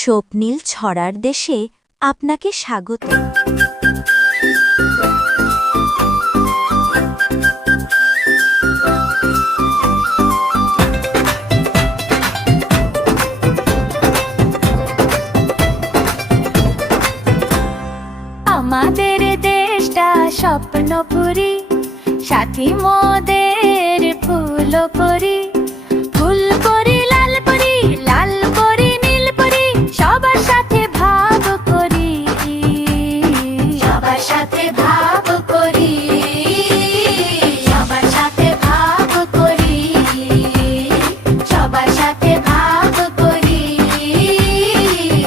স্বপ্নীল ছড়ার দেশে আপনাকে স্বাগত। আমাদের দেশটা স্বপ্নপুরী, সাথী মোদের ফুলপরি। ফুলপরি লাল পরি, লাল পরি নীল পরি, সবার সাথে ভাব করি, সবার সাথে ভাব করি, সবার সাথে ভাব করি, সবার সাথে ভাব করি,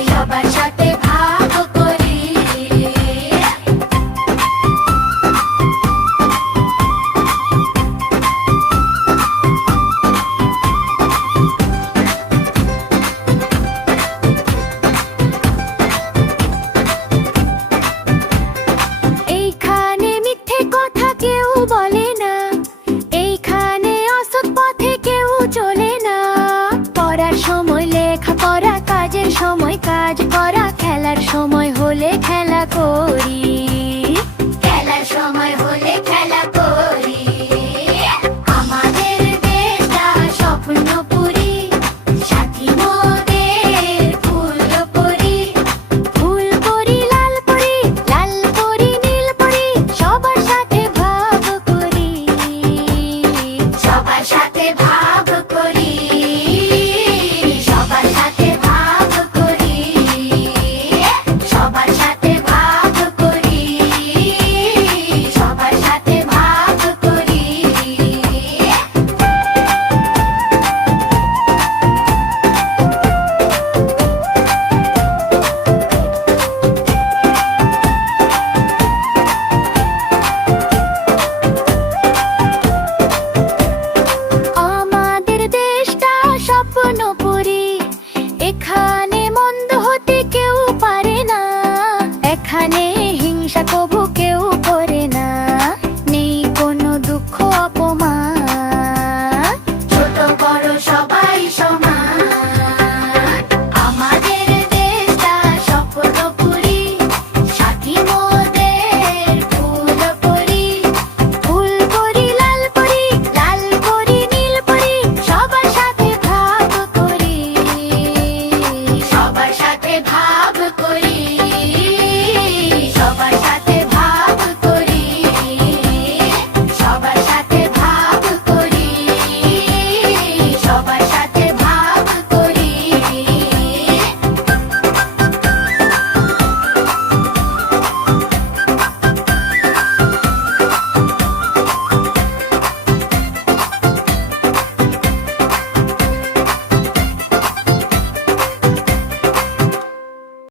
সবার সাথে ভাব করি। এইখানে মিথ্যে কথা কেউ বলে না, এইখানে অসৎ পথে কেউ চলে না। পড়ার সময় লেখা পড়া, কাজের সময় কাজ করা, খেলার সময় হলে খেলা করি।